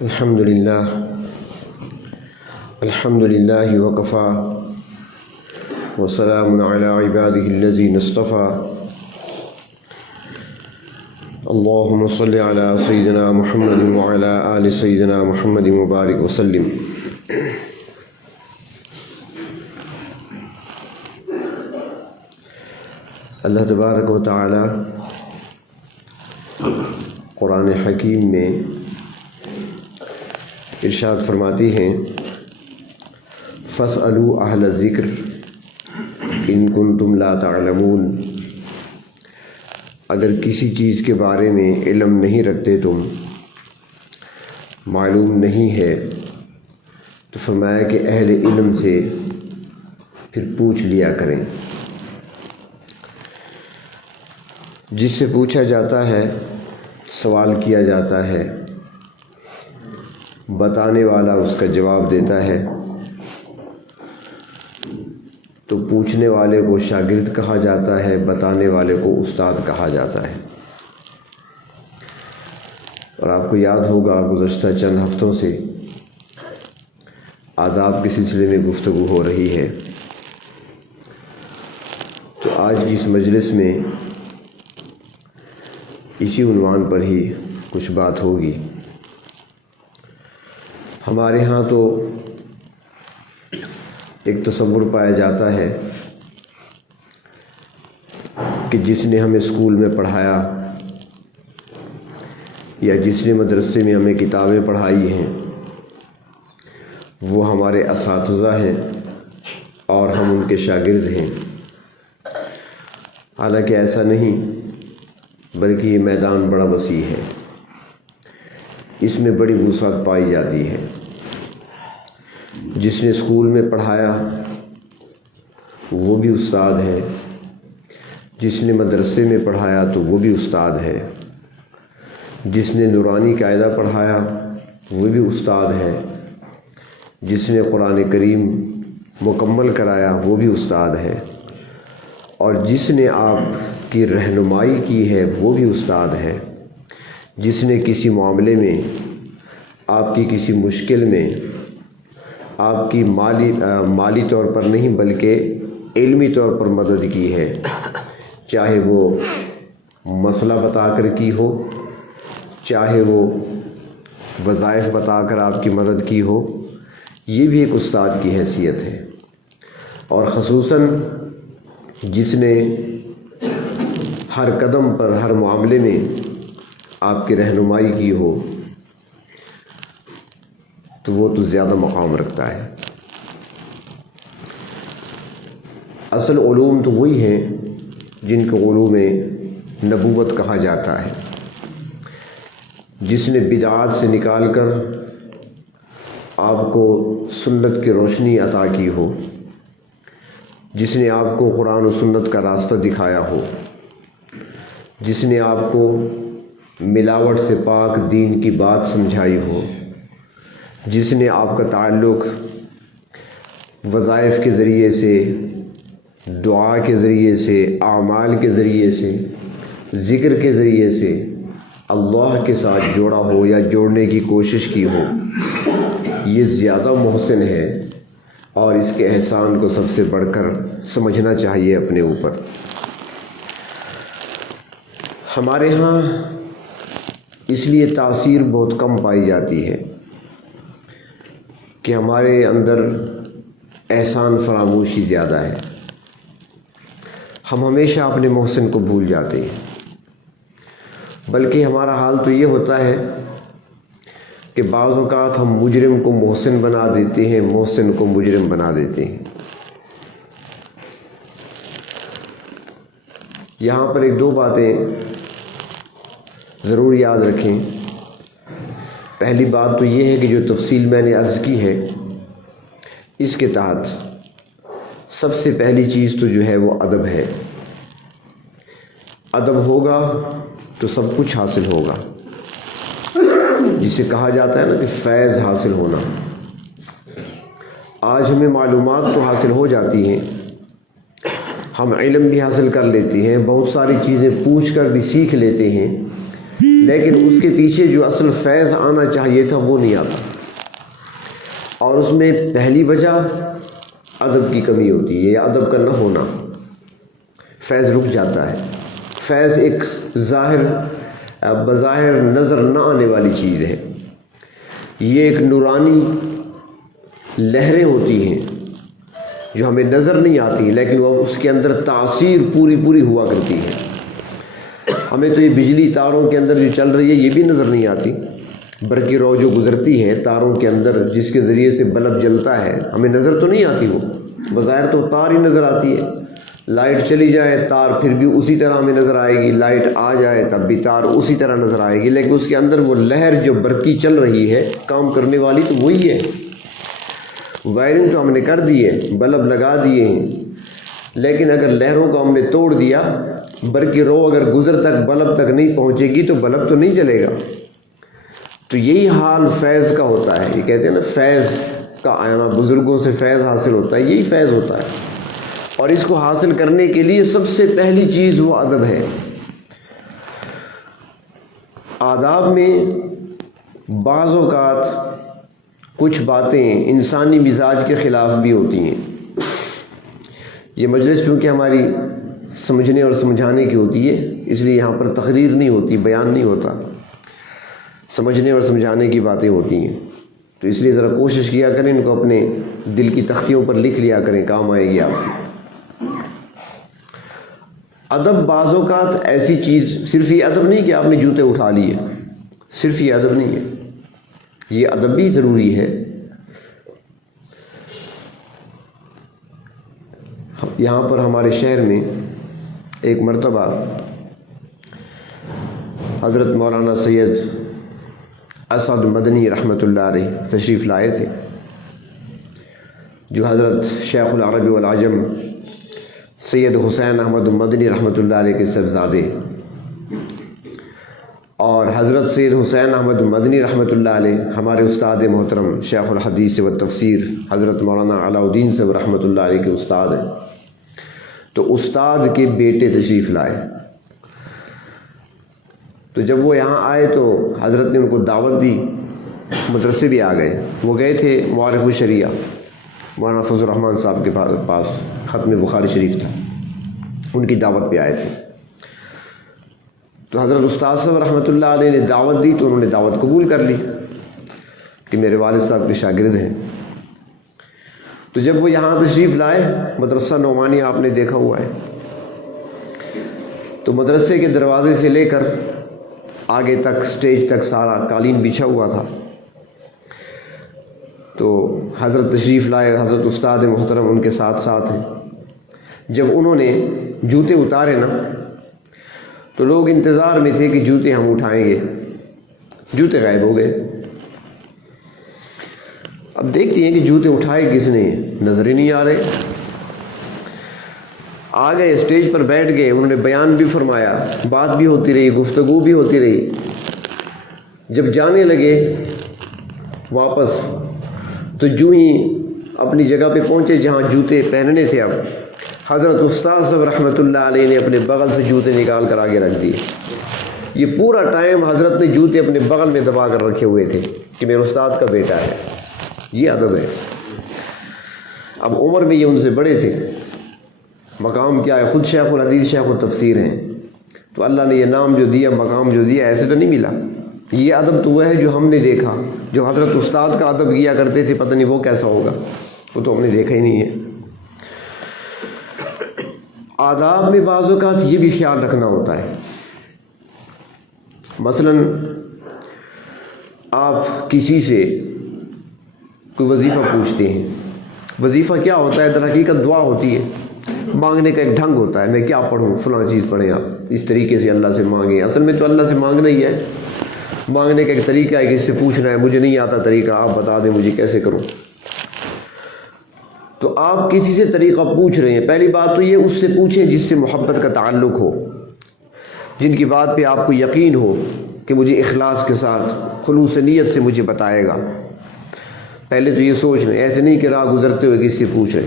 الحمد لله وكفى وسلام على عباده الذين اصطفى اللهم صل على سيدنا محمد وعلى آل سيدنا محمد مبارك وسلم. اللہ تبارک و تعالی قرآن حکیم میں ارشاد فرماتی ہیں فاسألوا اہل الذکر ان کنتم لا تعلمون. اگر کسی چیز کے بارے میں علم نہیں رکھتے تم، معلوم نہیں ہے، تو فرمایا کہ اہل علم سے پھر پوچھ لیا کریں. جس سے پوچھا جاتا ہے، سوال کیا جاتا ہے، بتانے والا اس کا جواب دیتا ہے، تو پوچھنے والے کو شاگرد کہا جاتا ہے، بتانے والے کو استاد کہا جاتا ہے. اور آپ کو یاد ہوگا گزشتہ چند ہفتوں سے آداب کے سلسلے میں گفتگو ہو رہی ہے، تو آج کی اس مجلس میں اسی عنوان پر ہی کچھ بات ہوگی. ہمارے ہاں تو ایک تصور پایا جاتا ہے کہ جس نے ہمیں اسکول میں پڑھایا یا جس نے مدرسے میں ہمیں کتابیں پڑھائی ہیں وہ ہمارے اساتذہ ہیں اور ہم ان کے شاگرد ہیں. حالانکہ ایسا نہیں، بلکہ یہ میدان بڑا وسیع ہے، اس میں بڑی وسعت پائی جاتی ہے. جس نے اسکول میں پڑھایا وہ بھی استاد ہے، جس نے مدرسے میں پڑھایا تو وہ بھی استاد ہے، جس نے نورانی قاعدہ پڑھایا وہ بھی استاد ہے، جس نے قرآن کریم مکمل کرایا وہ بھی استاد ہے، اور جس نے آپ کی رہنمائی کی ہے وہ بھی استاد ہے. جس نے کسی معاملے میں، آپ کی کسی مشکل میں، آپ کی مالی طور پر نہیں بلکہ علمی طور پر مدد کی ہے، چاہے وہ مسئلہ بتا کر کی ہو، چاہے وہ وظائف بتا کر آپ کی مدد کی ہو، یہ بھی ایک استاد کی حیثیت ہے. اور خصوصاً جس نے ہر قدم پر، ہر معاملے میں آپ کی رہنمائی کی ہو تو وہ تو زیادہ مقام رکھتا ہے. اصل علوم تو وہی ہیں جن کو علوم نبوت کہا جاتا ہے. جس نے بدعات سے نکال کر آپ کو سنت کی روشنی عطا کی ہو، جس نے آپ کو قرآن و سنت کا راستہ دکھایا ہو، جس نے آپ کو ملاوٹ سے پاک دین کی بات سمجھائی ہو، جس نے آپ کا تعلق وظائف کے ذریعے سے، دعا کے ذریعے سے، اعمال کے ذریعے سے، ذکر کے ذریعے سے اللہ کے ساتھ جوڑا ہو یا جوڑنے کی کوشش کی ہو، یہ زیادہ محسن ہے. اور اس کے احسان کو سب سے بڑھ کر سمجھنا چاہیے اپنے اوپر. ہمارے ہاں اس لیے تاثیر بہت کم پائی جاتی ہے کہ ہمارے اندر احسان فراموشی زیادہ ہے. ہم ہمیشہ اپنے محسن کو بھول جاتے ہیں، بلکہ ہمارا حال تو یہ ہوتا ہے کہ بعض اوقات ہم مجرم کو محسن بنا دیتے ہیں، محسن کو مجرم بنا دیتے ہیں. یہاں پر ایک دو باتیں ضرور یاد رکھیں. پہلی بات تو یہ ہے کہ جو تفصیل میں نے عرض کی ہے، اس کے تحت سب سے پہلی چیز تو جو ہے وہ ادب ہے. ادب ہوگا تو سب کچھ حاصل ہوگا، جسے کہا جاتا ہے نا کہ فیض حاصل ہونا. آج ہمیں معلومات تو حاصل ہو جاتی ہیں، ہم علم بھی حاصل کر لیتے ہیں، بہت ساری چیزیں پوچھ کر بھی سیکھ لیتے ہیں، لیکن اس کے پیچھے جو اصل فیض آنا چاہیے تھا وہ نہیں آتا، اور اس میں پہلی وجہ ادب کی کمی ہوتی ہے یا ادب کا نہ ہونا، فیض رک جاتا ہے۔ فیض ایک بظاہر نظر نہ آنے والی چیز ہے، یہ ایک نورانی لہریں ہوتی ہیں جو ہمیں نظر نہیں آتی، لیکن وہ اس کے اندر تاثیر پوری ہوا کرتی ہے۔ ہمیں تو یہ بجلی تاروں کے اندر جو چل رہی ہے یہ بھی نظر نہیں آتی، برقی رو جو گزرتی ہے تاروں کے اندر جس کے ذریعے سے بلب جلتا ہے، ہمیں نظر تو نہیں آتی، وہ بظاہر تو تار ہی نظر آتی ہے۔ لائٹ چلی جائے تار پھر بھی اسی طرح ہمیں نظر آئے گی، لائٹ آ جائے تب بھی تار اسی طرح نظر آئے گی، لیکن اس کے اندر وہ لہر جو برقی چل رہی ہے کام کرنے والی تو وہی ہے۔ وائرنگ تو ہم نے کر دی ہے، بلب لگا دیے ہیں، لیکن اگر لہروں کو ہم نے توڑ دیا، برقی رو اگر گزر تک بلب تک نہیں پہنچے گی تو بلب تو نہیں جلے گا۔ تو یہی حال فیض کا ہوتا ہے، یہ کہتے ہیں نا فیض کا آنا، بزرگوں سے فیض حاصل ہوتا ہے، یہی فیض ہوتا ہے، اور اس کو حاصل کرنے کے لیے سب سے پہلی چیز وہ ادب ہے۔ آداب میں بعض اوقات کچھ باتیں انسانی مزاج کے خلاف بھی ہوتی ہیں۔ یہ مجلس چونکہ ہماری سمجھنے اور سمجھانے کی ہوتی ہے، اس لیے یہاں پر تقریر نہیں ہوتی، بیان نہیں ہوتا، سمجھنے اور سمجھانے کی باتیں ہوتی ہیں، تو اس لیے ذرا کوشش کیا کریں ان کو اپنے دل کی تختیوں پر لکھ لیا کریں، کام آئے گی آپ کی۔ ادب بعض اوقات ایسی چیز، صرف یہ ادب نہیں کہ آپ نے جوتے اٹھا لیے، صرف یہ ادب نہیں ہے، یہ ادب بھی ضروری ہے۔ یہاں پر ہمارے شہر میں ایک مرتبہ حضرت مولانا سید اسد مدنی رحمۃ اللہ علیہ تشریف لائے تھے، جو حضرت شیخ العرب والعجم سید حسین احمد مدنی رحمۃ اللہ علیہ کے صاحبزادے، اور حضرت سید حسین احمد مدنی رحمۃ اللہ علیہ ہمارے استاد محترم شیخ الحدیث و تفسیر حضرت مولانا علاء الدین صاحب رحمۃ اللہ علیہ کے استاد ہیں، تو استاد کے بیٹے تشریف لائے۔ تو جب وہ یہاں آئے تو حضرت نے ان کو دعوت دی، مدرسے بھی آ گئے، وہ گئے تھے معارف الشریعہ مولانا فضل الرحمان صاحب کے پاس، ختم بخاری شریف تھا، ان کی دعوت پہ آئے تھے، تو حضرت استاد صاحب رحمۃ اللہ علیہ نے دعوت دی تو انہوں نے دعوت قبول کر لی کہ میرے والد صاحب کے شاگرد ہیں۔ تو جب وہ یہاں تشریف لائے، مدرسہ نعمانی آپ نے دیکھا ہوا ہے، تو مدرسے کے دروازے سے لے کر آگے تک سٹیج تک سارا قالین بچھا ہوا تھا، تو حضرت تشریف لائے، حضرت استاد محترم ان کے ساتھ ساتھ ہیں۔ جب انہوں نے جوتے اتارے نا تو لوگ انتظار میں تھے کہ جوتے ہم اٹھائیں گے، جوتے غائب ہو گئے۔ اب دیکھتے ہیں کہ جوتے اٹھائے کس نے، نظر ہی نہیں آ رہے۔ آ گئے اسٹیج پر بیٹھ گئے، انہوں نے بیان بھی فرمایا، بات بھی ہوتی رہی، گفتگو بھی ہوتی رہی۔ جب جانے لگے واپس تو جو ہی اپنی جگہ پہ پہنچے جہاں جوتے پہننے تھے، اب حضرت استاد صاحب رحمۃ اللہ علیہ نے اپنے بغل سے جوتے نکال کر آگے رکھ دیے۔ یہ پورا ٹائم حضرت نے جوتے اپنے بغل میں دبا کر رکھے ہوئے تھے کہ میرے استاد کا بیٹا ہے، یہ ادب ہے۔ اب عمر میں یہ ان سے بڑے تھے، مقام کیا ہے، خود شیخ الحدیث شیخ التفسیر ہیں، تو اللہ نے یہ نام جو دیا، مقام جو دیا، ایسے تو نہیں ملا۔ یہ ادب تو وہ ہے جو ہم نے دیکھا، جو حضرت استاد کا ادب کیا کرتے تھے، پتہ نہیں وہ کیسا ہوگا، وہ تو ہم نے دیکھا ہی نہیں ہے۔ آداب میں بعض اوقات یہ بھی خیال رکھنا ہوتا ہے، مثلا آپ کسی سے کوئی وظیفہ پوچھتے ہیں، وظیفہ کیا ہوتا ہے؟ در حقیقت دعا ہوتی ہے، مانگنے کا ایک ڈھنگ ہوتا ہے، میں کیا پڑھوں، فلاں چیز پڑھیں، آپ اس طریقے سے اللہ سے مانگیں۔ اصل میں تو اللہ سے مانگنا ہی ہے، مانگنے کا ایک طریقہ ہے کہ اس سے پوچھنا ہے، مجھے نہیں آتا طریقہ، آپ بتا دیں مجھے کیسے کروں۔ تو آپ کسی سے طریقہ پوچھ رہے ہیں، پہلی بات تو یہ اس سے پوچھیں جس سے محبت کا تعلق ہو، جن کی بات پہ آپ کو یقین ہو کہ مجھے اخلاص کے ساتھ خلوص نیت سے مجھے بتائے گا۔ پہلے تو یہ سوچ لیں، ایسے نہیں کہ راہ گزرتے ہوئے کسی سے پوچھ رہے۔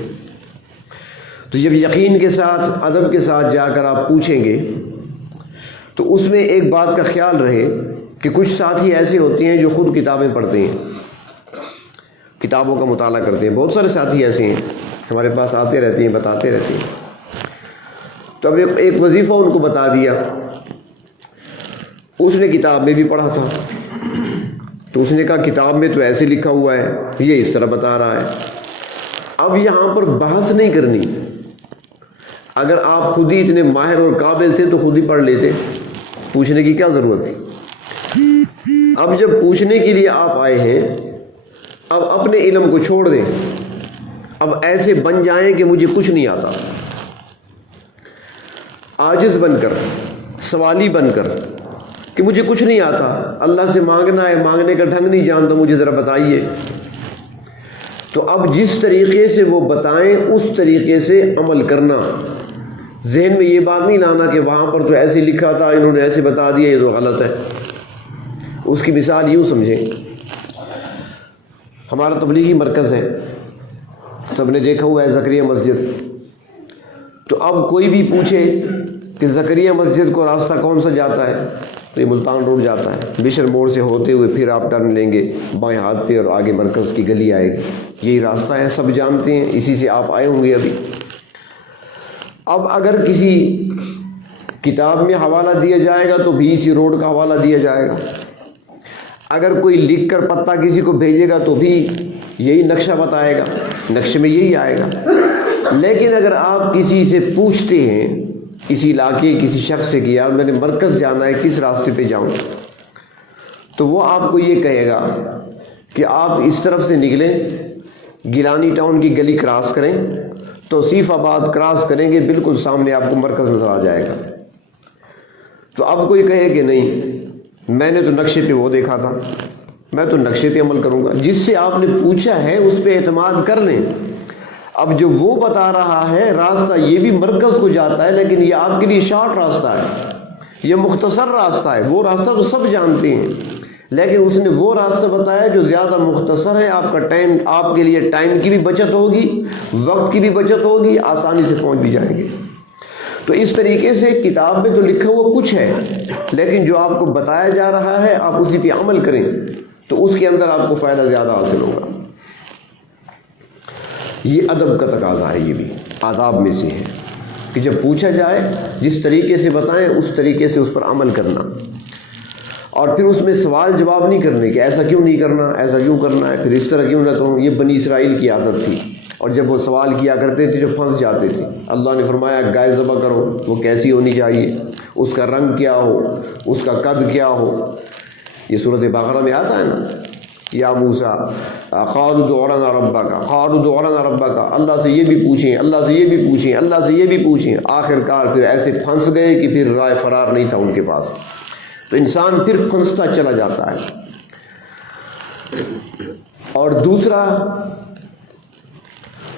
تو جب یقین کے ساتھ ادب کے ساتھ جا کر آپ پوچھیں گے تو اس میں ایک بات کا خیال رہے کہ کچھ ساتھی ایسے ہوتے ہیں جو خود کتابیں پڑھتے ہیں، کتابوں کا مطالعہ کرتے ہیں. بہت سارے ساتھی ایسے ہیں ہمارے پاس آتے رہتے ہیں، بتاتے رہتے ہیں. تو اب ایک وظیفہ ان کو بتا دیا، اس نے کتاب میں بھی پڑھا تھا، تو اس نے کہا کتاب میں تو ایسے لکھا ہوا ہے، یہ اس طرح بتا رہا ہے. اب یہاں پر بحث نہیں کرنی. اگر آپ خود ہی اتنے ماہر اور قابل تھے تو خود ہی پڑھ لیتے، پوچھنے کی کیا ضرورت تھی. اب جب پوچھنے کے لیے آپ آئے ہیں، اب اپنے علم کو چھوڑ دیں. اب ایسے بن جائیں کہ مجھے کچھ نہیں آتا، عاجز بن کر، سوالی بن کر کہ مجھے کچھ نہیں آتا، اللہ سے مانگنا ہے، مانگنے کا ڈھنگ نہیں جانتا، مجھے ذرا بتائیے. تو اب جس طریقے سے وہ بتائیں اس طریقے سے عمل کرنا. ذہن میں یہ بات نہیں لانا کہ وہاں پر تو ایسے لکھا تھا، انہوں نے ایسے بتا دیا، یہ تو غلط ہے. اس کی مثال یوں سمجھیں، ہمارا تبلیغی مرکز ہے، سب نے دیکھا ہوا ہے زکریا مسجد. تو اب کوئی بھی پوچھے کہ زکریا مسجد کو راستہ کون سا جاتا ہے، تو یہ ملتان روڈ جاتا ہے، بشر موڑ سے ہوتے ہوئے پھر آپ ٹرن لیں گے بائیں ہاتھ پہ اور آگے مرکز کی گلی آئے گی. یہی راستہ ہے، سب جانتے ہیں، اسی سے آپ آئے ہوں گے ابھی. اب اگر کسی کتاب میں حوالہ دیا جائے گا تو بھی اسی روڈ کا حوالہ دیا جائے گا. اگر کوئی لکھ کر پتہ کسی کو بھیجے گا تو بھی یہی نقشہ بتائے گا، نقشے میں یہی آئے گا. لیکن اگر آپ کسی سے پوچھتے ہیں، کسی علاقے کسی شخص سے کہ یار میں نے مرکز جانا ہے، کس راستے پہ جاؤں، تو وہ آپ کو یہ کہے گا کہ آپ اس طرف سے نکلیں، گیلانی ٹاؤن کی گلی کراس کریں، توصیف آباد کراس کریں گے، بالکل سامنے آپ کو مرکز نظر آ جائے گا. تو اب کوئی کہے کہ نہیں میں نے تو نقشے پہ وہ دیکھا تھا، میں تو نقشے پہ عمل کروں گا. جس سے آپ نے پوچھا ہے اس پہ اعتماد کر لیں. اب جو وہ بتا رہا ہے راستہ یہ بھی مرکز کو جاتا ہے، لیکن یہ آپ کے لیے شارٹ راستہ ہے، یہ مختصر راستہ ہے. وہ راستہ تو سب جانتے ہیں، لیکن اس نے وہ راستہ بتایا جو زیادہ مختصر ہے. آپ کا ٹائم، آپ کے لیے ٹائم کی بھی بچت ہوگی، وقت کی بھی بچت ہوگی، آسانی سے پہنچ بھی جائیں گے. تو اس طریقے سے کتاب میں تو لکھا ہوا کچھ ہے، لیکن جو آپ کو بتایا جا رہا ہے آپ اسی پہ عمل کریں تو اس کے اندر آپ کو فائدہ زیادہ حاصل ہوگا. یہ ادب کا تقاضا ہے، یہ بھی آداب میں سے ہے کہ جب پوچھا جائے جس طریقے سے بتائیں اس طریقے سے اس پر عمل کرنا. اور پھر اس میں سوال جواب نہیں کرنے کہ ایسا کیوں نہیں کرنا، ایسا کیوں کرنا ہے، پھر اس طرح کیوں نہ کروں. یہ بنی اسرائیل کی عادت تھی، اور جب وہ سوال کیا کرتے تھے جو پھنس جاتے تھے. اللہ نے فرمایا گائے ذبح کرو، وہ کیسی ہونی چاہیے، اس کا رنگ کیا ہو، اس کا قد کیا ہو. یہ سورۃ بقرہ میں آتا ہے نا، یا موسیٰ قالوا ادع لنا ربک، قالوا ادع لنا ربک، اللہ سے یہ بھی پوچھیں، اللہ سے یہ بھی پوچھیں، اللہ سے یہ بھی پوچھیں. آخر کار پھر ایسے پھنس گئے کہ پھر رائے فرار نہیں تھا ان کے پاس. تو انسان پھر پھنستا چلا جاتا ہے. اور دوسرا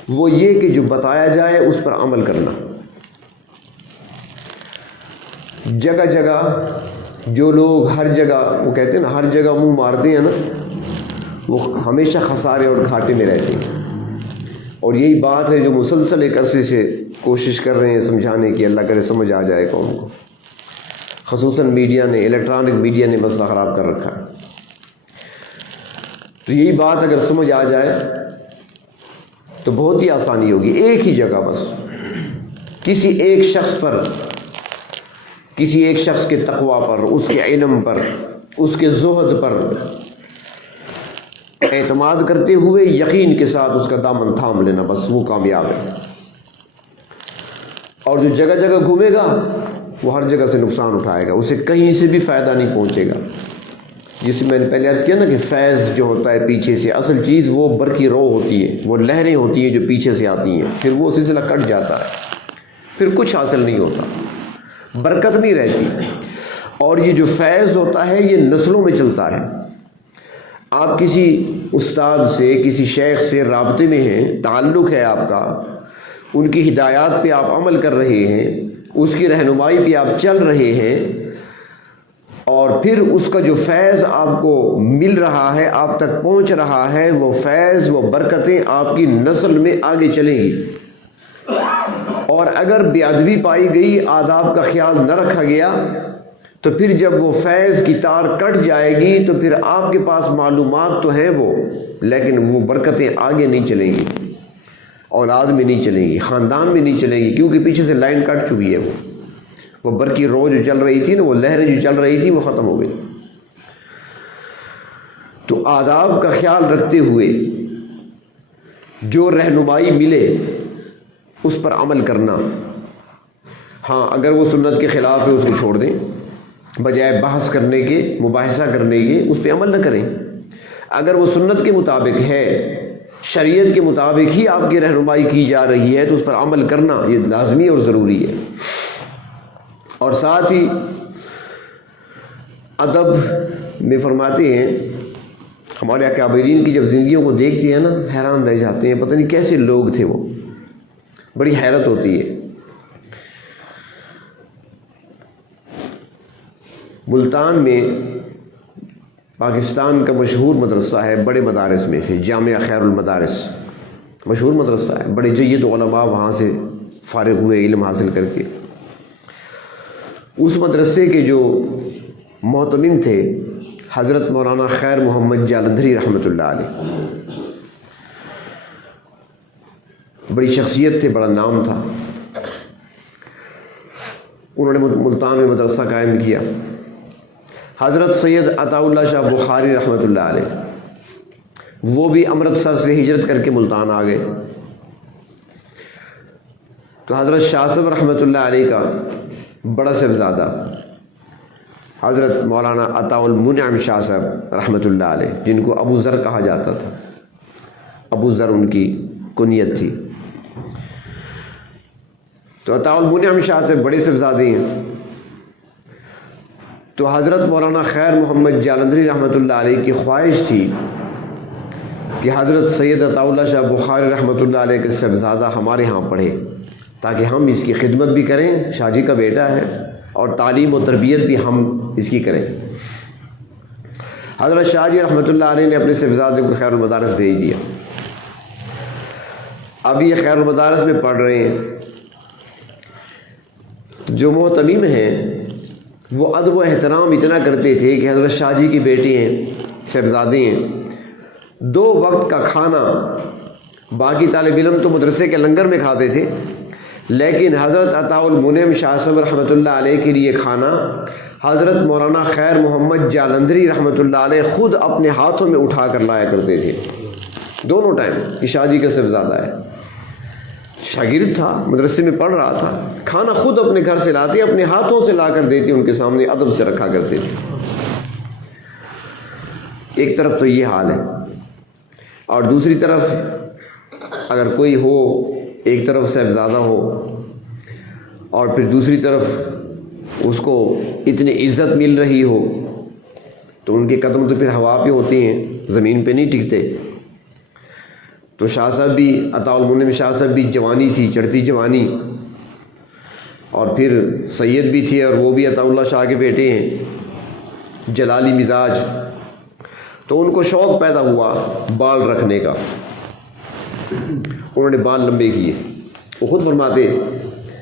وہ یہ کہ جو بتایا جائے اس پر عمل کرنا. جگہ جگہ جو لوگ ہر جگہ، وہ کہتے ہیں نا ہر جگہ منہ مارتے ہیں نا، وہ ہمیشہ خسارے اور گھاٹے میں رہتے ہیں. اور یہی بات ہے جو مسلسل ایک عرصے سے کوشش کر رہے ہیں سمجھانے کی، اللہ کرے سمجھ آ جائے قوم کو. خصوصاً میڈیا نے، الیکٹرانک میڈیا نے مسئلہ خراب کر رکھا ہے. تو یہی بات اگر سمجھ آ جائے تو بہت ہی آسانی ہوگی. ایک ہی جگہ بس کسی ایک شخص پر، کسی ایک شخص کے تقویٰ پر، اس کے علم پر، اس کے زہد پر اعتماد کرتے ہوئے یقین کے ساتھ اس کا دامن تھام لینا، بس وہ کامیاب ہے. اور جو جگہ جگہ گھومے گا وہ ہر جگہ سے نقصان اٹھائے گا، اسے کہیں سے بھی فائدہ نہیں پہنچے گا. جس میں نے پہلے عرض کیا نا کہ فیض جو ہوتا ہے پیچھے سے، اصل چیز وہ برقی رو ہوتی ہے، وہ لہریں ہوتی ہیں جو پیچھے سے آتی ہیں، پھر وہ سلسلہ کٹ جاتا ہے، پھر کچھ حاصل نہیں ہوتا، برکت نہیں رہتی. اور یہ جو فیض ہوتا ہے یہ نسلوں میں چلتا ہے. آپ کسی استاد سے، کسی شیخ سے رابطے میں ہیں، تعلق ہے آپ کا، ان کی ہدایات پہ آپ عمل کر رہے ہیں، اس کی رہنمائی پہ آپ چل رہے ہیں، اور پھر اس کا جو فیض آپ کو مل رہا ہے، آپ تک پہنچ رہا ہے، وہ فیض، وہ برکتیں آپ کی نسل میں آگے چلیں گی. اور اگر بے ادبی پائی گئی، آداب کا خیال نہ رکھا گیا، تو پھر جب وہ فیض کی تار کٹ جائے گی تو پھر آپ کے پاس معلومات تو ہیں وہ، لیکن وہ برکتیں آگے نہیں چلیں گی، اولاد میں نہیں چلیں گی، خاندان میں نہیں چلیں گی، کیونکہ پیچھے سے لائن کٹ چکی ہے۔ وہ برقی رو جو چل رہی تھی نا، وہ لہریں جو چل رہی تھی وہ ختم ہو گئی۔ تو آداب کا خیال رکھتے ہوئے جو رہنمائی ملے اس پر عمل کرنا۔ ہاں اگر وہ سنت کے خلاف ہے اس کو چھوڑ دیں، بجائے بحث کرنے کے، مباحثہ کرنے کے اس پہ عمل نہ کریں۔ اگر وہ سنت کے مطابق ہے، شریعت کے مطابق ہی آپ کی رہنمائی کی جا رہی ہے تو اس پر عمل کرنا یہ لازمی اور ضروری ہے۔ اور ساتھ ہی ادب میں فرماتے ہیں، ہمارے اکابرین کی جب زندگیوں کو دیکھتے ہیں نا حیران رہ جاتے ہیں، پتہ نہیں کیسے لوگ تھے وہ، بڑی حیرت ہوتی ہے۔ ملتان میں پاکستان کا مشہور مدرسہ ہے، بڑے مدارس میں سے جامعہ خیر المدارس مشہور مدرسہ ہے، بڑے جید علماء وہاں سے فارغ ہوئے علم حاصل کر کے۔ اس مدرسے کے جو محتمم تھے حضرت مولانا خیر محمد جالندھری رحمۃ اللہ علیہ، بڑی شخصیت تھے، بڑا نام تھا۔ انہوں نے ملتان میں مدرسہ قائم کیا۔ حضرت سید عطا اللہ شاہ بخاری رحمۃ اللہ علیہ وہ بھی امرتسر سے ہجرت کر کے ملتان آ گئے۔ تو حضرت شاہ صاحب رحمۃ اللہ علیہ کا بڑا صاحبزادہ حضرت مولانا عطا المنعم شاہ صاحب رحمۃ اللہ علیہ، جن کو ابو ذر کہا جاتا تھا، ابو ذر ان کی کنیت تھی۔ تو عطا المنعم شاہ سے بڑے صاحبزادے ہیں۔ تو حضرت مولانا خیر محمد جالندھری رحمۃ اللہ علیہ کی خواہش تھی کہ حضرت سید عطا اللہ شاہ بخاری رحمۃ اللہ علیہ کے صاحبزادہ ہمارے ہاں پڑھے تاکہ ہم اس کی خدمت بھی کریں، شاہ جی کا بیٹا ہے، اور تعلیم و تربیت بھی ہم اس کی کریں۔ حضرت شاہ جی رحمۃ اللہ علیہ نے اپنے صاحبزادے کو خیر المدارس بھیج دیا۔ اب یہ خیر المدارس میں پڑھ رہے ہیں۔ جو محتمم ہیں وہ ادب و احترام اتنا کرتے تھے کہ حضرت شاہ جی کی بیٹے ہیں، صاحبزادے ہیں، 2 وقت کا کھانا، باقی طالب علم تو مدرسے کے لنگر میں کھاتے تھے، لیکن حضرت عطا المنعم شاہ صاحب رحمۃ اللہ علیہ کے لیے کھانا حضرت مولانا خیر محمد جالندھری رحمۃ اللہ علیہ خود اپنے ہاتھوں میں اٹھا کر لایا کرتے تھے، دونوں ٹائم۔ کہ شاہ جی کا صاحبزادہ ہے، شاگرد تھا، مدرسے میں پڑھ رہا تھا، کھانا خود اپنے گھر سے لاتے، اپنے ہاتھوں سے لا کر دیتے، ان کے سامنے ادب سے رکھا کرتے تھے۔ ایک طرف تو یہ حال ہے، اور دوسری طرف اگر کوئی ہو، ایک طرف صاحبزادہ ہو اور پھر دوسری طرف اس کو اتنی عزت مل رہی ہو، تو ان کے قدم تو پھر ہوا پہ ہوتے ہیں، زمین پہ نہیں ٹکتے۔ تو شاہ صاحب بھی، عطا المنعم شاہ صاحب بھی جوانی تھی، چڑھتی جوانی، اور پھر سید بھی تھے، اور وہ بھی عطا اللہ شاہ کے بیٹے ہیں، جلالی مزاج۔ تو ان کو شوق پیدا ہوا بال رکھنے کا، انہوں نے بال لمبے کیے۔ وہ خود فرماتے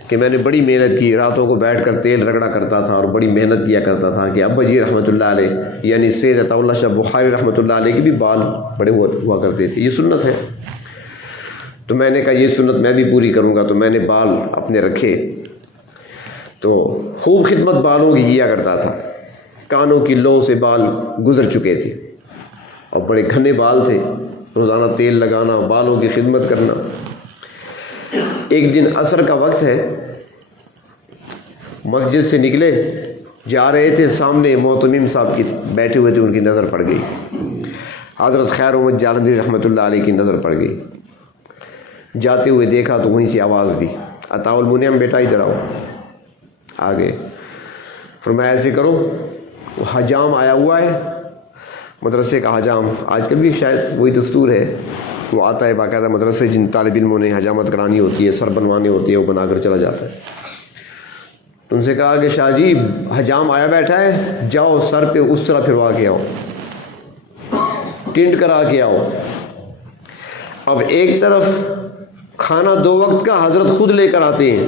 کہ میں نے بڑی محنت کی، راتوں کو بیٹھ کر تیل رگڑا کرتا تھا اور بڑی محنت کیا کرتا تھا کہ ابا جی رحمۃ اللہ علیہ یعنی سید عطا اللہ شاہ بخاری رحمۃ اللہ علیہ کے بھی بال بڑے ہوا کرتے تھے، یہ سنت ہے۔ تو میں نے کہا یہ سنت میں بھی پوری کروں گا، تو میں نے بال اپنے رکھے، تو خوب خدمت بالوں کی کیا کرتا تھا، کانوں کی لو سے بال گزر چکے تھے اور بڑے گھنے بال تھے، روزانہ تیل لگانا، بالوں کی خدمت کرنا۔ ایک دن عصر کا وقت ہے، مسجد سے نکلے، جا رہے تھے، سامنے محتمم صاحب کی بیٹھے ہوئے تھے، ان کی نظر پڑ گئی، حضرت خیر محمد جالندھری رحمۃ اللہ علیہ کی نظر پڑ گئی۔ جاتے ہوئے دیکھا تو وہیں سے آواز دی، عطا المنعم بیٹا ادھر آؤ۔ آگے فرمایا ایسے کرو، حجام آیا ہوا ہے، مدرسے کا حجام، آج کل بھی شاید وہی دستور ہے، وہ آتا ہے باقاعدہ مدرسے، جن طالب علموں نے حجامت کرانی ہوتی ہے، سر بنوانی ہوتی ہے، وہ بنا کر چلا جاتا ہے۔ تو ان سے کہا کہ شاہ جی حجام آیا بیٹھا ہے، جاؤ سر پہ اس طرح پھروا کے آؤ، ٹنٹ کرا کے آؤ۔ اب ایک طرف کھانا 2 وقت کا حضرت خود لے کر آتے ہیں،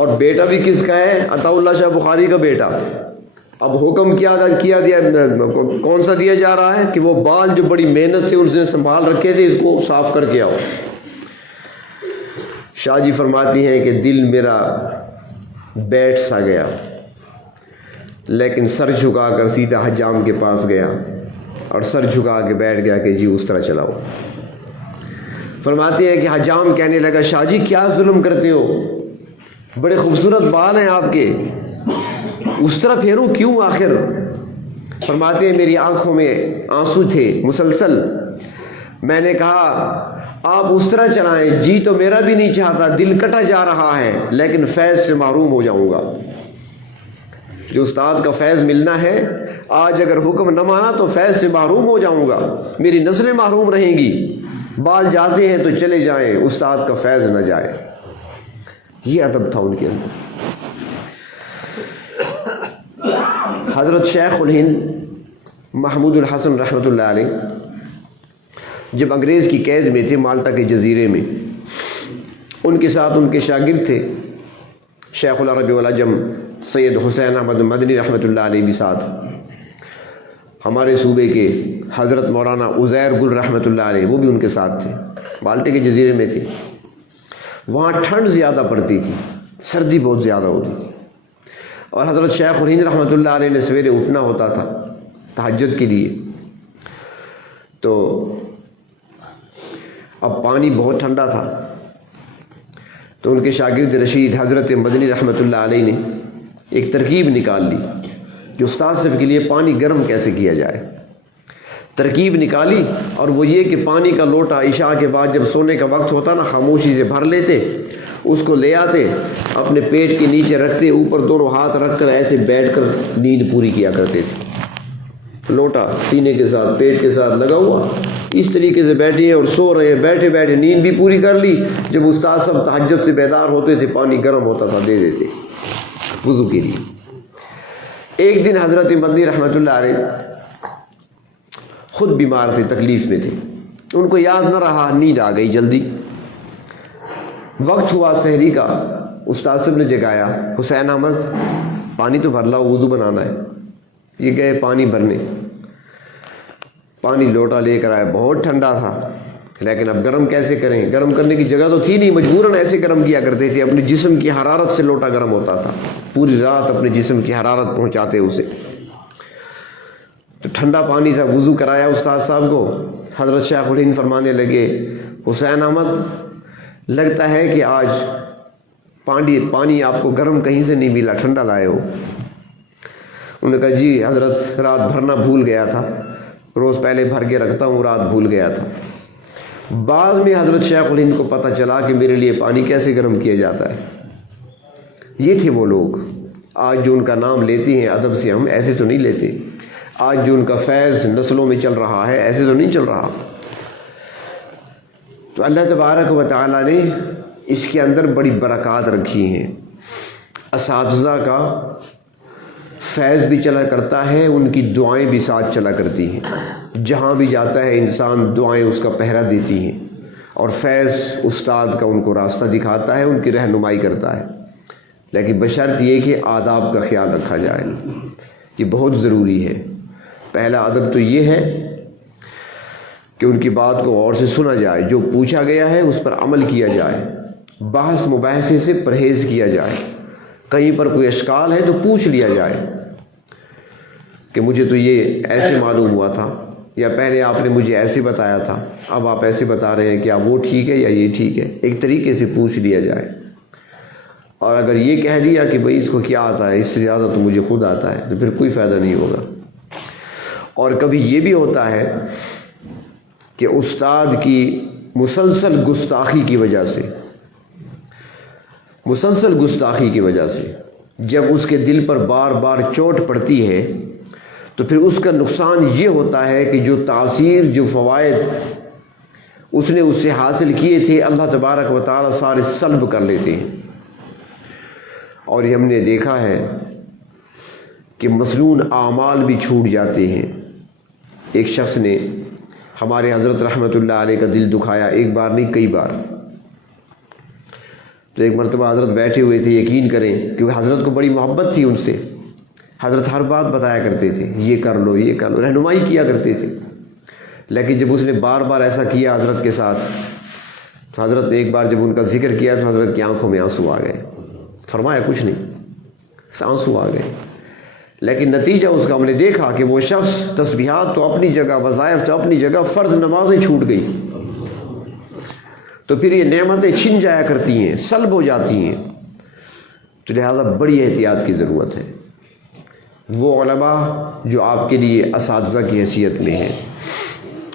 اور بیٹا بھی کس کا ہے؟ عطا اللہ شاہ بخاری کا بیٹا. اب حکم کیا کون سا دیا جا رہا ہے کہ وہ بال جو بڑی محنت سے اس نے سنبھال رکھے تھے اس کو صاف کر کے آؤ. شاہ جی فرماتی ہیں کہ دل میرا بیٹھ سا گیا، لیکن سر جھکا کر سیدھا حجام کے پاس گیا اور سر جھکا کے بیٹھ گیا کہ جی اس طرح چلاؤ. فرماتی ہے کہ حجام کہنے لگا شاہ جی کیا ظلم کرتے ہو، بڑے خوبصورت بال ہیں آپ کے، اس طرح پھیروں کیوں آخر؟ فرماتے ہیں میری آنکھوں میں آنسو تھے مسلسل. میں نے کہا آپ اس طرح چلائیں، جی تو میرا بھی نہیں چاہتا، دل کٹا جا رہا ہے، لیکن فیض سے محروم ہو جاؤں گا. جو استاد کا فیض ملنا ہے، آج اگر حکم نہ مانا تو فیض سے محروم ہو جاؤں گا، میری نسلیں محروم رہیں گی. بال جاتے ہیں تو چلے جائیں، استاد کا فیض نہ جائے. یہ ادب تھا ان کے اندر. حضرت شیخ الہند محمود الحسن رحمۃ اللہ علیہ جب انگریز کی قید میں تھے مالٹا کے جزیرے میں، ان کے ساتھ ان کے شاگرد تھے شیخ العرب والعجم سید حسین احمد مدنی رحمۃ اللہ علیہ بھی ساتھ. ہمارے صوبے کے حضرت مولانا عزیر گل رحمۃ اللہ علیہ وہ بھی ان کے ساتھ تھے، مالٹے کے جزیرے میں تھے. وہاں ٹھنڈ زیادہ پڑتی تھی، سردی بہت زیادہ ہوتی تھی، اور حضرت شیخ الہند رحمۃ اللہ علیہ نے سویرے اٹھنا ہوتا تھا تہجد کے لیے. تو اب پانی بہت ٹھنڈا تھا، تو ان کے شاگرد رشید حضرت مدنی رحمۃ اللہ علیہ نے ایک ترکیب نکال لی کہ استاد صاحب کے لیے پانی گرم کیسے کیا جائے. ترکیب نکالی، اور وہ یہ کہ پانی کا لوٹا عشاء کے بعد جب سونے کا وقت ہوتا نا خاموشی سے بھر لیتے، اس کو لے آتے، اپنے پیٹ کے نیچے رکھتے، اوپر دونوں ہاتھ رکھ کر ایسے بیٹھ کر نیند پوری کیا کرتے تھے. لوٹا سینے کے ساتھ پیٹ کے ساتھ لگا ہوا، اس طریقے سے بیٹھے اور سو رہے، بیٹھے بیٹھے نیند بھی پوری کر لی. جب استاد صاحب تہجد سے بیدار ہوتے تھے پانی گرم ہوتا تھا، دے دیتے وضو کے لیے. ایک دن حضرت مدنی رحمۃ اللہ علیہ خود بیمار تھے، تکلیف میں تھے، ان کو یاد نہ رہا، نیند آ گئی جلدی. وقت ہوا سحری کا، استاد صاحب نے جگایا، حسین احمد پانی تو بھر لاؤ، وضو بنانا ہے. یہ گئے پانی بھرنے، پانی لوٹا لے کر آئے، بہت ٹھنڈا تھا، لیکن اب گرم کیسے کریں؟ گرم کرنے کی جگہ تو تھی نہیں، مجبوراً ایسے گرم کیا کرتے تھے. اپنے جسم کی حرارت سے لوٹا گرم ہوتا تھا، پوری رات اپنے جسم کی حرارت پہنچاتے اسے. تو ٹھنڈا پانی تھا، وضو کرایا استاد صاحب کو. حضرت شیخ الہند فرمانے لگے حسین احمد لگتا ہے کہ آج پانی آپ کو گرم کہیں سے نہیں ملا، ٹھنڈا لائے ہو. انہوں نے کہا جی حضرت رات بھرنا بھول گیا تھا، روز پہلے بھر کے رکھتا ہوں، رات بھول گیا تھا. بعد میں حضرت شیخ الہند کو پتہ چلا کہ میرے لیے پانی کیسے گرم کیا جاتا ہے. یہ تھے وہ لوگ. آج جو ان کا نام لیتے ہیں ادب سے، ہم ایسے تو نہیں لیتے. آج جو ان کا فیض نسلوں میں چل رہا ہے ایسے تو نہیں چل رہا. تو اللہ تبارک و تعالیٰ نے اس کے اندر بڑی برکات رکھی ہیں. اساتذہ کا فیض بھی چلا کرتا ہے، ان کی دعائیں بھی ساتھ چلا کرتی ہیں. جہاں بھی جاتا ہے انسان دعائیں اس کا پہرا دیتی ہیں، اور فیض استاد کا ان کو راستہ دکھاتا ہے، ان کی رہنمائی کرتا ہے. لیکن بشرط یہ کہ آداب کا خیال رکھا جائے، یہ بہت ضروری ہے. پہلا ادب تو یہ ہے کہ ان کی بات کو غور سے سنا جائے، جو پوچھا گیا ہے اس پر عمل کیا جائے، بحث مباحثے سے پرہیز کیا جائے. کہیں پر کوئی اشکال ہے تو پوچھ لیا جائے کہ مجھے تو یہ ایسے معلوم ہوا تھا، یا پہلے آپ نے مجھے ایسے بتایا تھا، اب آپ ایسے بتا رہے ہیں، کیا وہ ٹھیک ہے یا یہ ٹھیک ہے؟ ایک طریقے سے پوچھ لیا جائے. اور اگر یہ کہہ دیا کہ بھئی اس کو کیا آتا ہے، اس سے زیادہ تو مجھے خود آتا ہے، تو پھر کوئی فائدہ نہیں ہوگا. اور کبھی یہ بھی ہوتا ہے کہ استاد کی مسلسل گستاخی کی وجہ سے جب اس کے دل پر بار بار چوٹ پڑتی ہے تو پھر اس کا نقصان یہ ہوتا ہے کہ جو تاثیر، جو فوائد اس نے اس سے حاصل کیے تھے، اللہ تبارک و تعالی سارے سلب کر لیتے ہیں. اور یہ ہم نے دیکھا ہے کہ مسنون اعمال بھی چھوٹ جاتے ہیں. ایک شخص نے ہمارے حضرت رحمۃ اللہ علیہ کا دل دکھایا، ایک بار نہیں کئی بار. تو ایک مرتبہ حضرت بیٹھے ہوئے تھے، یقین کریں کیونکہ حضرت کو بڑی محبت تھی ان سے، حضرت ہر بات بتایا کرتے تھے، یہ کر لو یہ کر لو، رہنمائی کیا کرتے تھے. لیکن جب اس نے بار بار ایسا کیا حضرت کے ساتھ تو حضرت ایک بار جب ان کا ذکر کیا تو حضرت کی آنکھوں میں آنسو آ گئے. فرمایا کچھ نہیں، آنسو آ گئے. لیکن نتیجہ اس کا ہم نے دیکھا کہ وہ شخص تسبیحات تو اپنی جگہ، وظائف تو اپنی جگہ، فرض نمازیں چھوٹ گئی. تو پھر یہ نعمتیں چھن جایا کرتی ہیں، سلب ہو جاتی ہیں. تو لہٰذا بڑی احتیاط کی ضرورت ہے. وہ علماء جو آپ کے لیے اساتذہ کی حیثیت میں ہیں،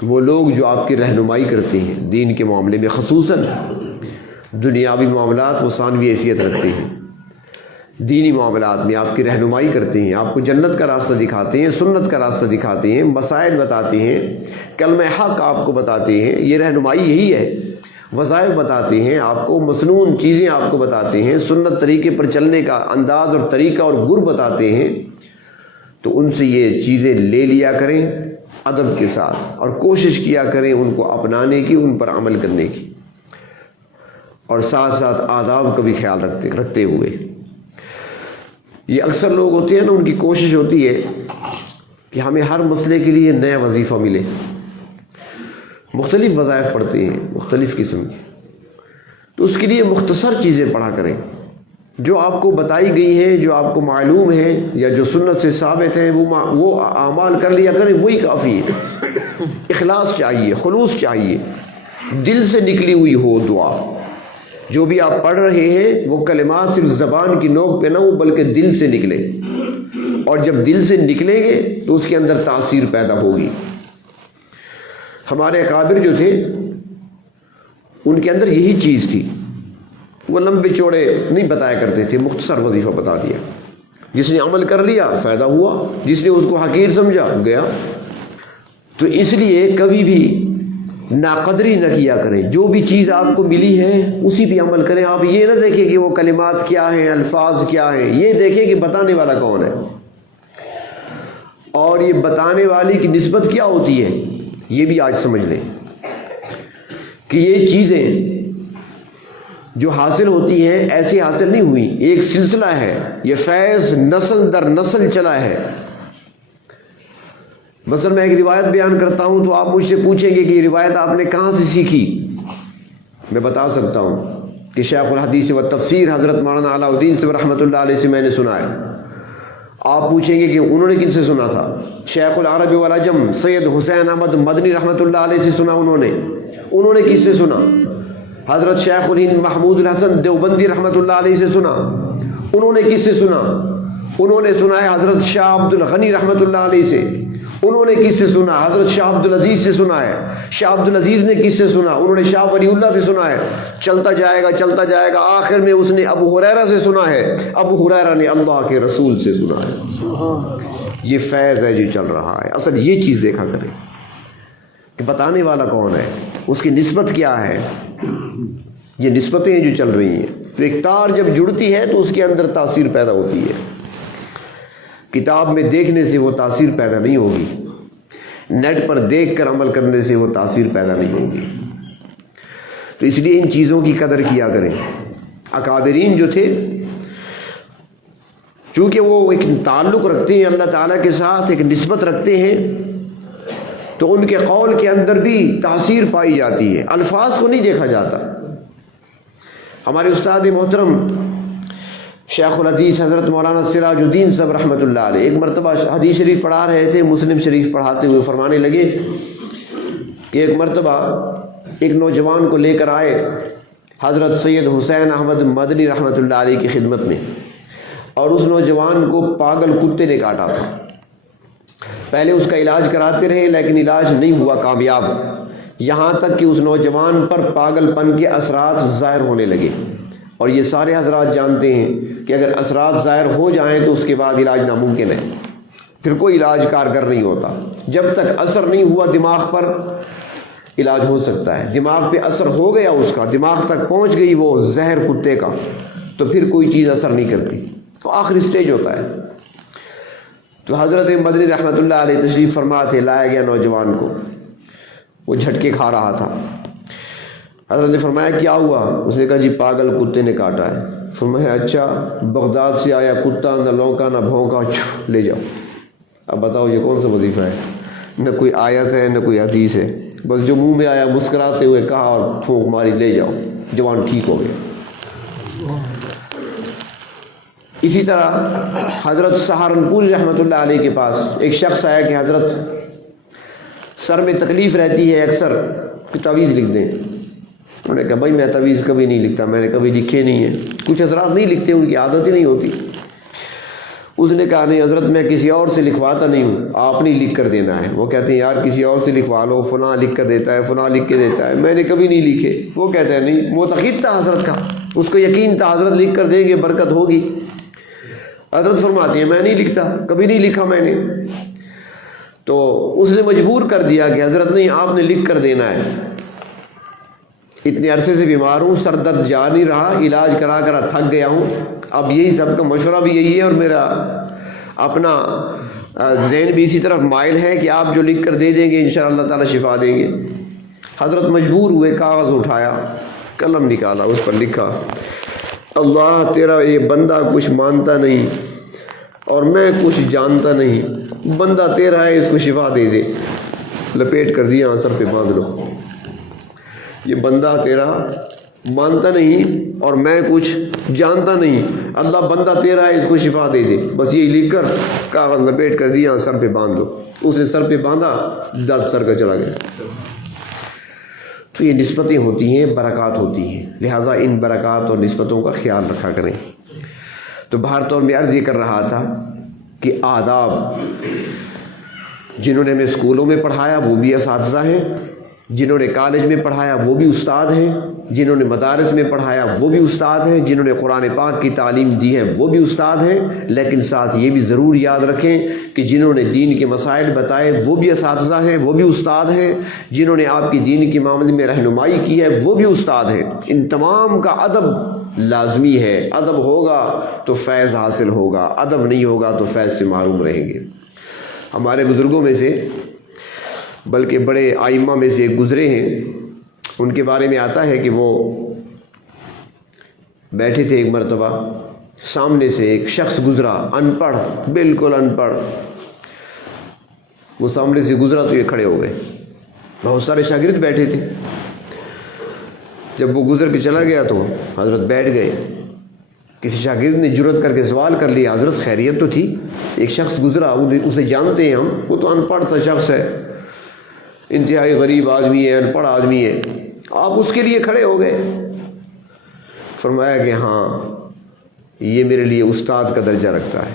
وہ لوگ جو آپ کی رہنمائی کرتے ہیں دین کے معاملے میں، خصوصاً دنیاوی معاملات وہ ثانوی حیثیت رکھتے ہیں، دینی معاملات میں آپ کی رہنمائی کرتے ہیں، آپ کو جنت کا راستہ دکھاتے ہیں، سنت کا راستہ دکھاتے ہیں، مسائل بتاتے ہیں، کلمہ حق آپ کو بتاتے ہیں. یہ رہنمائی یہی ہے. وظائف بتاتے ہیں آپ کو، مسنون چیزیں آپ کو بتاتے ہیں، سنت طریقے پر چلنے کا انداز اور طریقہ اور گر بتاتے ہیں. تو ان سے یہ چیزیں لے لیا کریں ادب کے ساتھ، اور کوشش کیا کریں ان کو اپنانے کی، ان پر عمل کرنے کی، اور ساتھ ساتھ آداب کا بھی خیال رکھتے ہوئے. یہ اکثر لوگ ہوتے ہیں نا، ان کی کوشش ہوتی ہے کہ ہمیں ہر مسئلے کے لیے نیا وظیفہ ملے. مختلف وظائف پڑھتے ہیں مختلف قسم کے، تو اس کے لیے مختصر چیزیں پڑھا کریں جو آپ کو بتائی گئی ہیں، جو آپ کو معلوم ہے یا جو سنت سے ثابت ہیں، وہ اعمال کر لیا کریں، وہی کافی ہے. اخلاص چاہیے، خلوص چاہیے، دل سے نکلی ہوئی ہو دعا. جو بھی آپ پڑھ رہے ہیں وہ کلمات صرف زبان کی نوک پہ نہ ہو بلکہ دل سے نکلے، اور جب دل سے نکلیں گے تو اس کے اندر تاثیر پیدا ہوگی. ہمارے اکابر جو تھے ان کے اندر یہی چیز تھی. وہ لمبے چوڑے نہیں بتایا کرتے تھے، مختصر وظیفہ بتا دیا. جس نے عمل کر لیا فائدہ ہوا، جس نے اس کو حقیر سمجھا گیا. تو اس لیے کبھی بھی ناقدری نہ کیا کریں. جو بھی چیز آپ کو ملی ہے اسی پہ عمل کریں. آپ یہ نہ دیکھیں کہ وہ کلمات کیا ہیں، الفاظ کیا ہیں، یہ دیکھیں کہ بتانے والا کون ہے، اور یہ بتانے والی کی نسبت کیا ہوتی ہے. یہ بھی آج سمجھ لیں کہ یہ چیزیں جو حاصل ہوتی ہیں ایسے حاصل نہیں ہوئی، ایک سلسلہ ہے. یہ فیض نسل در نسل چلا ہے. مثلا میں ایک روایت بیان کرتا ہوں تو آپ مجھ سے پوچھیں گے کہ یہ روایت آپ نے کہاں سے سیکھی. میں بتا سکتا ہوں کہ شیخ الحدیث و تفسیر حضرت مولانا علاء الدین سے رحمۃ اللہ علیہ سے میں نے سنا ہے. آپ پوچھیں گے کہ انہوں نے کن سے سنا تھا. شیخ العرب والعجم سید حسین احمد مدنی رحمۃ اللہ علیہ سے سنا. انہوں نے کس سے سنا؟ حضرت شیخ الہند محمود الحسن دیوبندی رحمۃ اللہ علیہ سے سنا. انہوں نے کس سے سنا؟ انہوں نے سنا ہے حضرت شاہ عبد الغنی رحمۃ اللہ علیہ سے. انہوں نے کس سے سنا؟ حضرت شاہ عبد العزیز سے سنا ہے. شاہ عبد العزیز نے کس سے سنا؟ انہوں نے شاہ ولی اللہ سے سنا ہے. چلتا جائے گا آخر میں اس نے ابو ہریرہ سے سنا ہے. ابو ہریرہ نے اللہ کے رسول سے سنا ہے. یہ فیض ہے جو چل رہا ہے. اصل یہ چیز دیکھا کریں کہ بتانے والا کون ہے، اس کی نسبت کیا ہے. یہ نسبتیں جو چل رہی ہیں، تو ایک تار جب جڑتی ہے تو اس کے اندر تاثیر پیدا ہوتی ہے. کتاب میں دیکھنے سے وہ تاثیر پیدا نہیں ہوگی، نیٹ پر دیکھ کر عمل کرنے سے وہ تاثیر پیدا نہیں ہوگی. تو اس لیے ان چیزوں کی قدر کیا کریں. اکابرین جو تھے چونکہ وہ ایک تعلق رکھتے ہیں اللہ تعالیٰ کے ساتھ، ایک نسبت رکھتے ہیں، تو ان کے قول کے اندر بھی تاثیر پائی جاتی ہے. الفاظ کو نہیں دیکھا جاتا. ہمارے استاد محترم شیخ الحدیث حضرت مولانا سراج الدین صاحب رحمۃ اللہ علیہ ایک مرتبہ حدیث شریف پڑھا رہے تھے. مسلم شریف پڑھاتے ہوئے فرمانے لگے کہ ایک مرتبہ ایک نوجوان کو لے کر آئے حضرت سید حسین احمد مدنی رحمۃ اللہ علیہ کی خدمت میں، اور اس نوجوان کو پاگل کتے نے کاٹا تھا. پہلے اس کا علاج کراتے رہے لیکن علاج نہیں ہوا کامیاب، یہاں تک کہ اس نوجوان پر پاگل پن کے اثرات ظاہر ہونے لگے. اور یہ سارے حضرات جانتے ہیں کہ اگر اثرات ظاہر ہو جائیں تو اس کے بعد علاج ناممکن ہے، پھر کوئی علاج کارگر نہیں ہوتا. جب تک اثر نہیں ہوا دماغ پر علاج ہو سکتا ہے. دماغ پہ اثر ہو گیا، اس کا دماغ تک پہنچ گئی وہ زہر کتے کا، تو پھر کوئی چیز اثر نہیں کرتی، تو آخری سٹیج ہوتا ہے. تو حضرت مدنی رحمۃ اللہ علیہ تشریف فرما تھے. لایا گیا نوجوان کو، وہ جھٹکے کھا رہا تھا. حضرت نے فرمایا کیا ہوا؟ اس نے کہا جی پاگل کتے نے کاٹا ہے۔ فرمایا اچھا، بغداد سے آیا کتا، نہ لونکا نہ بھونکا، لے جاؤ۔ اب بتاؤ یہ کون سا وظیفہ ہے؟ نہ کوئی آیت ہے نہ کوئی حدیث ہے، بس جو منہ میں آیا مسکراتے ہوئے کہا اور پھونک ماری، لے جاؤ، جوان ٹھیک ہو گیا۔ اسی طرح حضرت سہارنپوری رحمۃ اللہ علیہ کے پاس ایک شخص آیا کہ حضرت سر میں تکلیف رہتی ہے اکثر، کہ تعویذ لکھ دیں۔ انہوں نے کہا بھائی میں تعویذ کبھی نہیں لکھتا، میں نے کبھی لکھے نہیں ہیں۔ کچھ حضرات نہیں لکھتے، ان کی عادت ہی نہیں ہوتی۔ اس نے کہا نہیں حضرت میں کسی اور سے لکھواتا نہیں ہوں، آپ نے لکھ کر دینا ہے۔ وہ کہتے ہیں یار کسی اور سے لکھوا لو، فلاں لکھ کر دیتا ہے، فلاں لکھ کے دیتا ہے، میں نے کبھی نہیں لکھے۔ وہ کہتے ہیں نہیں، معتقد تھا حضرت کا، اس کو یقین تھا حضرت لکھ کر دیں گے برکت ہوگی۔ حضرت فرماتی ہیں میں نہیں لکھتا، کبھی نہیں لکھا میں نے۔ تو اس نے مجبور کر دیا کہ حضرت نہیں، آپ نے لکھ کر دینا ہے۔ اتنے عرصے سے بیمار ہوں، سر درد جا نہیں رہا، علاج کرا کر تھک گیا ہوں۔ اب یہی سب کا مشورہ بھی یہی ہے، اور میرا اپنا ذہن بھی اسی طرف مائل ہے کہ آپ جو لکھ کر دے دیں گے انشاءاللہ اللہ تعالیٰ شفا دیں گے۔ حضرت مجبور ہوئے، کاغذ اٹھایا، قلم نکالا، اس پر لکھا اللہ تیرا یہ بندہ کچھ مانتا نہیں اور میں کچھ جانتا نہیں، بندہ تیرا ہے، اس کو شفا دے دے۔ لپیٹ کر دیا، سر پہ باندھ لو۔ یہ بندہ تیرا مانتا نہیں اور میں کچھ جانتا نہیں، اللہ بندہ تیرا ہے، اس کو شفا دے دے۔ بس یہی لکھ کر کاغذ لپیٹ کر دیا، سر پہ باندھ لو۔ اس نے سر پہ باندھا، درد سر کا چلا گیا۔ تو یہ نسبتیں ہوتی ہیں، برکات ہوتی ہیں، لہٰذا ان برکات اور نسبتوں کا خیال رکھا کریں۔ تو بہر طور میں عرض یہ کر رہا تھا کہ آداب، جنہوں نے ہمیں اسکولوں میں پڑھایا وہ بھی اساتذہ ہیں، جنہوں نے کالج میں پڑھایا وہ بھی استاد ہیں، جنہوں نے مدارس میں پڑھایا وہ بھی استاد ہیں، جنہوں نے قرآن پاک کی تعلیم دی ہے وہ بھی استاد ہیں۔ لیکن ساتھ یہ بھی ضرور یاد رکھیں کہ جنہوں نے دین کے مسائل بتائے وہ بھی اساتذہ ہیں، وہ بھی استاد ہیں، جنہوں نے آپ کی دین کے معاملے میں رہنمائی کی ہے وہ بھی استاد ہیں۔ ان تمام کا ادب لازمی ہے۔ ادب ہوگا تو فیض حاصل ہوگا، ادب نہیں ہوگا تو فیض سے محروم رہیں گے۔ ہمارے بزرگوں میں سے، بلکہ بڑے آئمہ میں سے ایک گزرے ہیں، ان کے بارے میں آتا ہے کہ وہ بیٹھے تھے ایک مرتبہ، سامنے سے ایک شخص گزرا، ان پڑھ، بالکل ان پڑھ۔ وہ سامنے سے گزرا تو یہ کھڑے ہو گئے، بہت سارے شاگرد بیٹھے تھے۔ جب وہ گزر کے چلا گیا تو حضرت بیٹھ گئے۔ کسی شاگرد نے جرأت کر کے سوال کر لیا، حضرت خیریت تو تھی؟ ایک شخص گزرا، اسے جانتے ہیں ہم، وہ تو ان پڑھ سا شخص ہے، انتہائی غریب آدمی ہے، ان پڑھ آدمی ہے، آپ اس کے لیے کھڑے ہو گئے؟ فرمایا کہ ہاں یہ میرے لیے استاد کا درجہ رکھتا ہے۔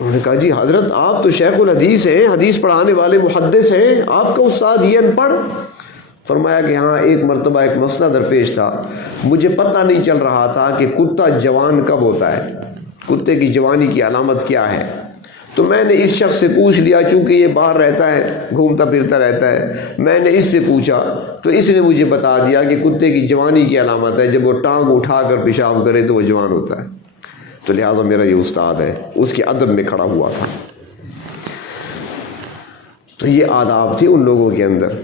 انہوں نے کہا جی حضرت آپ تو شیخ الحدیث ہیں، حدیث پڑھانے والے محدث ہیں، آپ کا استاد یہ ان پڑھ؟ فرمایا کہ ہاں ایک مرتبہ ایک مسئلہ درپیش تھا، مجھے پتہ نہیں چل رہا تھا کہ کتا جوان کب ہوتا ہے، کتے کی جوانی کی علامت کیا ہے۔ تو میں نے اس شخص سے پوچھ لیا، چونکہ یہ باہر رہتا ہے، گھومتا پھرتا رہتا ہے، میں نے اس سے پوچھا تو اس نے مجھے بتا دیا کہ کتے کی جوانی کی علامت ہے جب وہ ٹانگ اٹھا کر پیشاب کرے تو وہ جوان ہوتا ہے۔ تو لہٰذا میرا یہ استاد ہے، اس کے ادب میں کھڑا ہوا تھا۔ تو یہ آداب تھے ان لوگوں کے اندر۔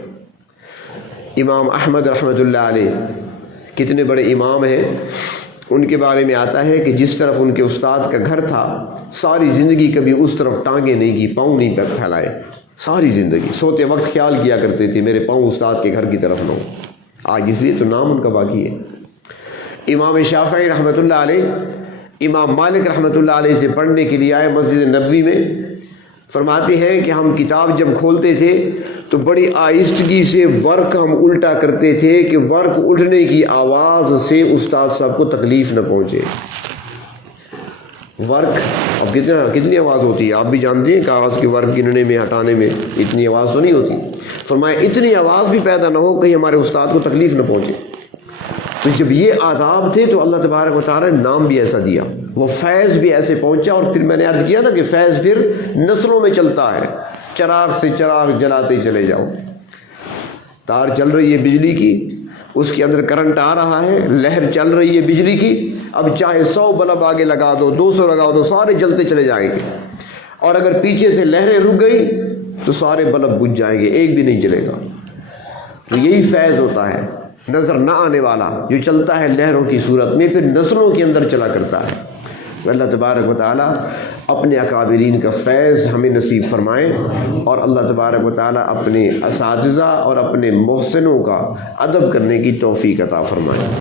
امام احمد رحمۃ اللہ علیہ کتنے بڑے امام ہیں، ان کے بارے میں آتا ہے کہ جس طرف ان کے استاد کا گھر تھا، ساری زندگی کبھی اس طرف ٹانگیں نہیں کی، پاؤں نہیں پھیلائے، ساری زندگی سوتے وقت خیال کیا کرتے تھے میرے پاؤں استاد کے گھر کی طرف نہ ہو۔ آج اس لیے تو نام ان کا باقی ہے۔ امام شافعی رحمۃ اللہ علیہ امام مالک رحمۃ اللہ علیہ سے پڑھنے کے لیے آئے مسجد نبوی میں۔ فرماتے ہیں کہ ہم کتاب جب کھولتے تھے تو بڑی آہستگی سے ورق ہم الٹا کرتے تھے کہ ورق اٹھنے کی آواز سے استاد صاحب کو تکلیف نہ پہنچے۔ ورق اب کتنی آواز ہوتی ہے، آپ بھی جانتے ہیں، کاغذ کے ورق گننے میں ہٹانے میں اتنی آواز تو نہیں ہوتی۔ فرمایا اتنی آواز بھی پیدا نہ ہو کہیں ہمارے استاد کو تکلیف نہ پہنچے۔ تو جب یہ آداب تھے تو اللہ تبارک و تعالیٰ نے نام بھی ایسا دیا، وہ فیض بھی ایسے پہنچا۔ اور پھر میں نے عرض کیا نا کہ فیض پھر نسلوں میں چلتا ہے، چراغ سے چراغ جلاتے چلے جاؤ۔ تار چل رہی ہے بجلی کی، اس کے اندر کرنٹ آ رہا ہے، لہر چل رہی ہے بجلی کی، اب چاہے 100 بلب آگے لگا دو، 200 لگا دو، سارے جلتے چلے جائیں گے۔ اور اگر پیچھے سے لہریں رک گئی تو سارے بلب بجھ جائیں گے، ایک بھی نہیں جلے گا۔ تو یہی فیض ہوتا ہے۔ نظر نہ آنے والا جو چلتا ہے لہروں کی صورت میں، پھر نسلوں کے اندر چلا کرتا ہے۔ اللہ تبارک و تعالیٰ اپنے اکابرین کا فیض ہمیں نصیب فرمائیں، اور اللہ تبارک و تعالیٰ اپنے اساتذہ اور اپنے محسنوں کا ادب کرنے کی توفیق عطا فرمائیں۔